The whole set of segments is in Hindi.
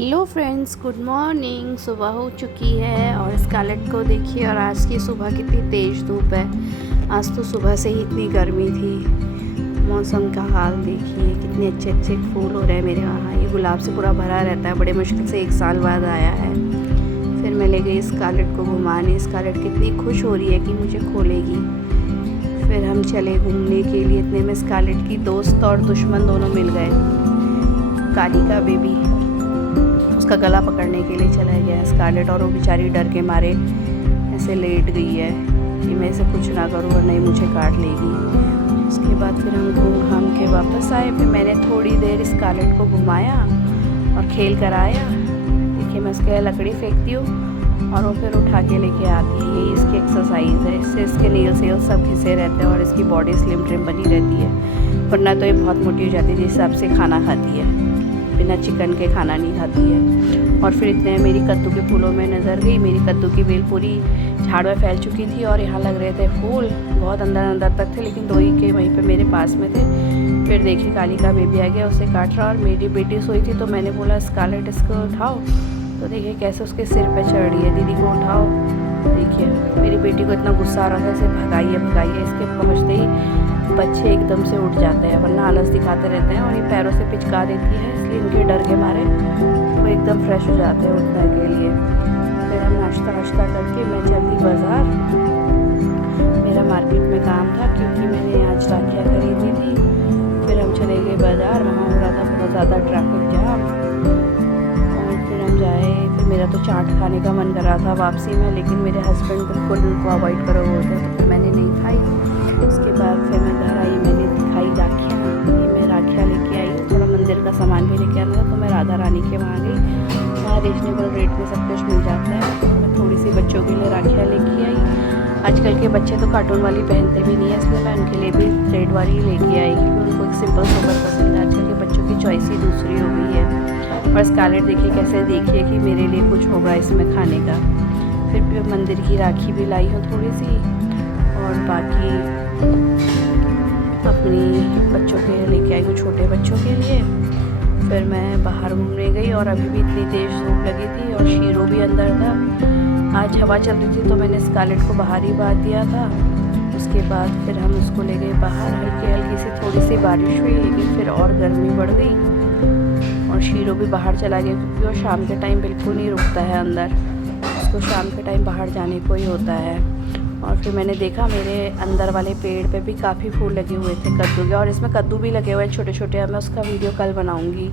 Hello friends, good morning. सुबह हो चुकी है और स्कारलेट को देखिए। और आज की सुबह कितनी तेज़ धूप है। आज तो सुबह से ही इतनी गर्मी थी। मौसम का हाल देखिए, कितने अच्छे अच्छे फूल हो रहे हैं मेरे वहाँ। ये गुलाब से पूरा भरा रहता है। बड़े मुश्किल से 1 साल बाद आया है। फिर मैं ले गई स्कारलेट को घुमाने। स्कारलेट कितनी खुश हो रही है कि मुझे खोलेगी। फिर हम चले घूमने के लिए। इतने में स्कारलेट की दोस्त और दुश्मन दोनों मिल गए। काली का बेबी उसका गला पकड़ने के लिए चला गया स्कारलेट, और वो बेचारी डर के मारे ऐसे लेट गई है कि मैं इसे कुछ ना करूँ और नहीं मुझे काट लेगी। उसके बाद फिर हम घूम घाम के वापस आए। फिर मैंने थोड़ी देर स्कारलेट को घुमाया और खेल कर आया। देखिए, मैं उसके लकड़ी फेंकती हूँ और वो फिर उठा के लेके आती है। यही इसकी एक्सरसाइज है। इससे इसके नील सब घिसे रहते हैं और इसकी बॉडी स्लिम ट्रिम बनी रहती है। वरना तो ये बहुत मोटी हो जाती है। जिस हिसाब से खाना खाती है, बिना चिकन के खाना नहीं खाती है। और फिर इतने मेरी कद्दू के फूलों में नज़र गई। मेरी कद्दू की बेल पूरी झाड़ में फैल चुकी थी और यहाँ लग रहे थे फूल, बहुत अंदर अंदर तक थे, लेकिन 2 ही के वहीं पे मेरे पास में थे। फिर देखिए, काली का बेबी आ गया, उसे काट रहा। और मेरी बेटी सोई थी तो मैंने बोला स्कारलेट इसको उठाओ। तो देखिए कैसे उसके सिर पे चढ़ रही है। दीदी को उठाओ। देखिए, मेरी बेटी को इतना गुस्सा आ रहा था, इसे भगाइए भगाइए। इसके पहुँचते ही बच्चे एकदम से उठ जाते हैं, वरना आलस दिखाते रहते हैं और ये पैरों से पिचका देती है, इसलिए इनके डर के मारे वो एकदम फ्रेश हो जाते हैं उठने के लिए। फिर हम नाश्ता वाश्ता करके मैं चली बाज़ार। मेरा मार्केट में काम था क्योंकि मैंने आज राखियाँ खरीदी थी। फिर हम चले गए बाज़ार। वहाँ हो रहा था बहुत ज़्यादा ट्रैफिक जाम। और फिर हम जाए। फिर मेरा तो चाट खाने का मन कर रहा था वापसी में, लेकिन मेरे हस्बैंड बिल्कुल उनको अवॉइड करो बोलते हैं, तो फिर मैंने नहीं खाई। उसके बाद फिर मैं घर आई। मैंने दिखाई राखियाँ। ये मैं राखियाँ लेके आई हूँ। थोड़ा मंदिर का सामान भी लेके आना था, तो मैं राधा रानी के वहाँ गई। वहाँ रीजनेबल रेट में सब कुछ मिल जाता है। तो मैं थोड़ी सी बच्चों के लिए राखियाँ लेके आई। आजकल के बच्चे तो कार्टून वाली पहनते भी नहीं है, इसलिए मैं उनके लिए भी थ्रेड वाली लेके आई, क्योंकि उनको एक सिंपल सोबर पसंद है। आजकल के बच्चों की चॉइस ही दूसरी हो गई है। और स्कारलेट देखिए कैसे देखिए कि मेरे लिए कुछ होगा इसमें खाने का। फिर मंदिर की राखी भी लाई हूँ थोड़ी सी, और बाकी अपनी बच्चों के लेके आई हूँ, छोटे बच्चों के लिए। फिर मैं बाहर घूमने गई और अभी भी इतनी तेज़ धूप लगी थी और शीरो भी अंदर था। आज हवा चल रही थी तो मैंने स्कारलेट को बाहर ही बांध दिया था। उसके बाद फिर हम उसको ले गए बाहर। हल्की हल्की सी थोड़ी सी बारिश हुई, लेकिन फिर और गर्मी बढ़ गई और शीरो भी बाहर चला गया, क्योंकि वो शाम के टाइम बिल्कुल नहीं रुकता है अंदर। उसको शाम के टाइम बाहर जाने को ही होता है। और फिर मैंने देखा मेरे अंदर वाले पेड़ पे भी काफ़ी फूल लगे हुए थे कद्दू के, और इसमें कद्दू भी लगे हुए हैं छोटे छोटे। मैं उसका वीडियो कल बनाऊंगी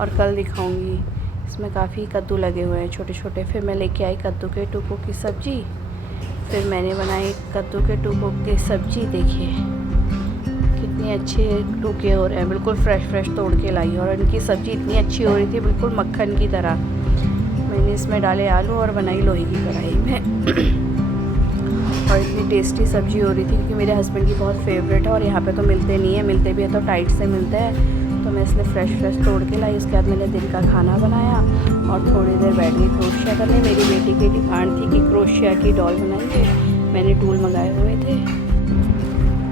और कल दिखाऊंगी। इसमें काफ़ी कद्दू लगे हुए हैं छोटे छोटे। फिर मैं लेके आई कद्दू के टुकों की सब्ज़ी। फिर मैंने बनाई कद्दू के टुकों की सब्ज़ी। देखिए कितने अच्छे टुके हो रहे हैं, बिल्कुल फ्रेश फ्रेश तोड़ के लाई। और इनकी सब्ज़ी इतनी अच्छी हो रही थी, बिल्कुल मक्खन की तरह। मैंने इसमें डाले आलू और बनाई लोहे की कढ़ाई में। और इतनी टेस्टी सब्ज़ी हो रही थी, क्योंकि मेरे हस्बैंड की बहुत फेवरेट है और यहाँ पे तो मिलते नहीं है। मिलते भी है तो टाइट से मिलते हैं, तो मैं इसलिए फ्रेश फ्रेश तोड़ के लाई। उसके बाद मैंने दिन का खाना बनाया और थोड़ी देर बैठ गई क्रोशिया करने। मेरी बेटी की डिमांड थी कि क्रोशिया की डॉल बनाइए। मैंने टूल मंगाए हुए थे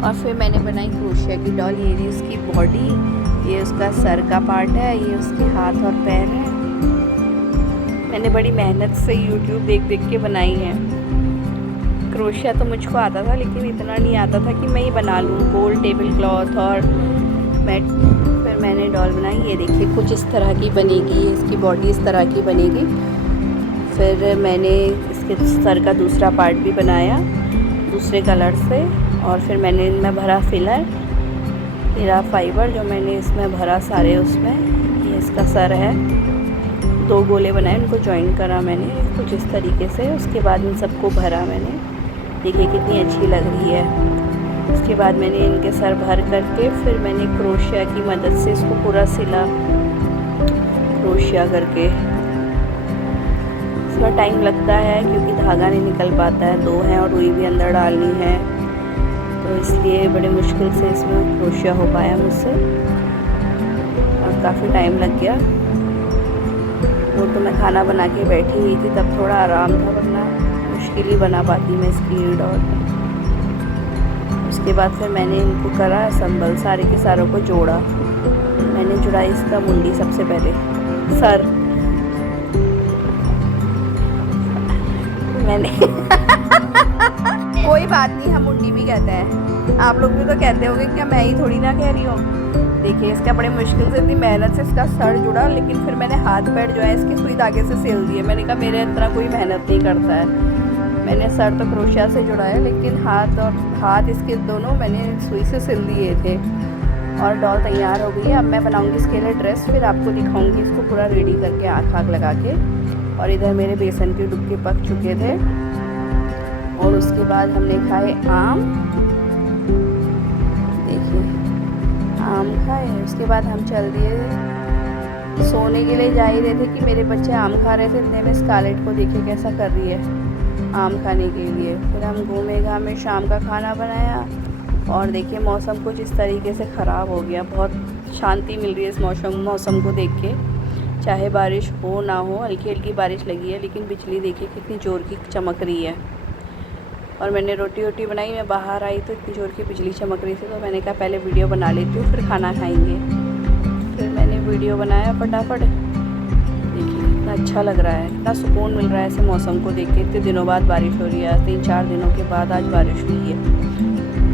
और फिर मैंने बनाई क्रोशिया की डॉल। ये रही उसकी बॉडी, ये उसका सर का पार्ट है, ये उसके हाथ और पैर है। मैंने बड़ी मेहनत से यूट्यूब देख देख के बनाई है। क्रोशिया तो मुझको आता था, लेकिन इतना नहीं आता था कि मैं ये बना लूँ गोल टेबल क्लॉथ और मैट। फिर मैंने डॉल बनाई। ये देखिए कुछ इस तरह की बनेगी, इसकी बॉडी इस तरह की बनेगी। फिर मैंने इसके सर का दूसरा पार्ट भी बनाया दूसरे कलर से। और फिर मैंने इनमें भरा फिलर, हीरा फाइबर जो मैंने इसमें भरा सारे उसमें। ये इसका सर है। 2 गोले बनाए, उनको जॉइन करा मैंने कुछ इस तरीके से। उसके बाद इन सबको भरा मैंने। देखिए कितनी अच्छी लग रही है। उसके बाद मैंने इनके सर भर करके फिर मैंने क्रोशिया की मदद से इसको पूरा सिला, क्रोशिया करके। इसमें टाइम लगता है क्योंकि धागा नहीं निकल पाता है। 2 हैं और रुई भी अंदर डालनी है, तो इसलिए बड़े मुश्किल से इसमें क्रोशिया हो पाया मुझसे और काफ़ी टाइम लग गया। वो तो मैं खाना बना के बैठी हुई थी, तब थोड़ा आराम था, वरना मुश्किल ही बना पाती मैं इसकी डॉल। उसके बाद फिर मैंने इनको करा असम्बल, सारे के सारों को जोड़ा। मैंने जुड़ा इसका मुंडी सबसे पहले, सर मैंने कोई बात नहीं, हम मुंडी भी कहते हैं, आप लोग भी तो कहते होंगे, क्या मैं ही थोड़ी ना कह रही हूँ। देखिए इसका बड़े मुश्किल से, इतनी मेहनत से इसका सर जुड़ा, लेकिन फिर मैंने हाथ पैर जो है इसके सुई धागे से सिल दिए। मैंने कहा मेरे इतना कोई मेहनत नहीं करता है। मैंने सर तो क्रोशिया से जुड़ा है, लेकिन हाथ इसके दोनों मैंने सुई से सिल दिए थे। और डॉल तैयार हो गई है। अब मैं बनाऊंगी इसके लिए ड्रेस, फिर आपको दिखाऊंगी इसको पूरा रेडी करके आँख लगा के। और इधर मेरे बेसन के डुबके पक चुके थे। और उसके बाद हमने खाए आम, देखिए आम खाए। उसके बाद हम चल दिए सोने के लिए। जा ही रहे थे कि मेरे बच्चे आम खा रहे थे, इतने में स्कारलेट को देखिए कैसा कर रही है आम खाने के लिए। फिर हम घूमे घामे, शाम का खाना बनाया। और देखिए मौसम कुछ इस तरीके से ख़राब हो गया। बहुत शांति मिल रही है इस मौसम को देख के, चाहे बारिश हो ना हो। हल्की हल्की बारिश लगी है, लेकिन बिजली देखिए कितनी ज़ोर की चमक रही है। और मैंने रोटी बनाई, मैं बाहर आई तो इतनी ज़ोर की बिजली चमक रही थी, तो मैंने कहा पहले वीडियो बना लेती हूँ, फिर खाना खाएंगे। फिर मैंने वीडियो बनाया फटाफट। देखिए कितना अच्छा लग रहा है, इतना सुकून मिल रहा है ऐसे मौसम को देख के। इतने दिनों बाद बारिश हो रही है, 3-4 दिनों के बाद आज बारिश हुई है।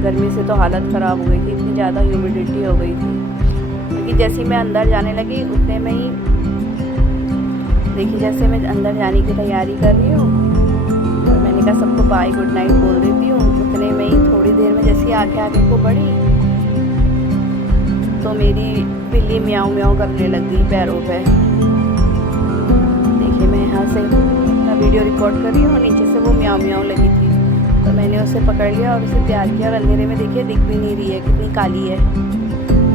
गर्मी से तो हालत ख़राब हो गई थी, इतनी ज़्यादा ह्यूमिडिटी हो गई थी। क्योंकि जैसे मैं अंदर जाने लगी उतने में ही, देखिए जैसे मैं अंदर जाने की तैयारी कर रही हूँ, और मैंने कहा सबको बाय गुड नाइट बोल देती हूँ। उतने में ही थोड़ी देर में जैसे आगे को बढ़ी, तो मेरी बिल्ली म्याऊं म्याऊं करने लग गई पैरों पे। देखिए मैं यहाँ से अपना वीडियो रिकॉर्ड कर रही हूँ, नीचे से वो म्याऊं म्याऊं लगी थी, तो मैंने उसे पकड़ लिया और उसे तैयार किया। और अंधेरे में देखिए दिख भी नहीं रही है, कितनी काली है।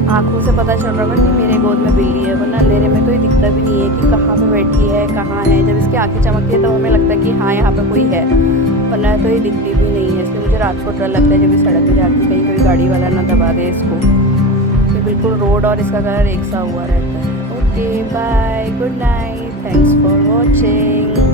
आँखों से पता चल रहा है कि मेरे गोद में बिल्ली है, वरना अंधेरे में तो ये दिखता भी नहीं है कि कहाँ पे बैठी है, कहाँ है। जब इसकी आँखें चमकती है तो हमें लगता है कि हाँ यहाँ पे कोई है, वरना तो ये दिखती भी नहीं है। इसलिए मुझे रात को डर लगता है जब ये सड़क पर जाती है, कहीं कोई गाड़ी वाला ना दबा दे इसको। ये बिल्कुल रोड और इसका कलर एक सा हुआ रहता है। Okay bye, good night, thanks for watching.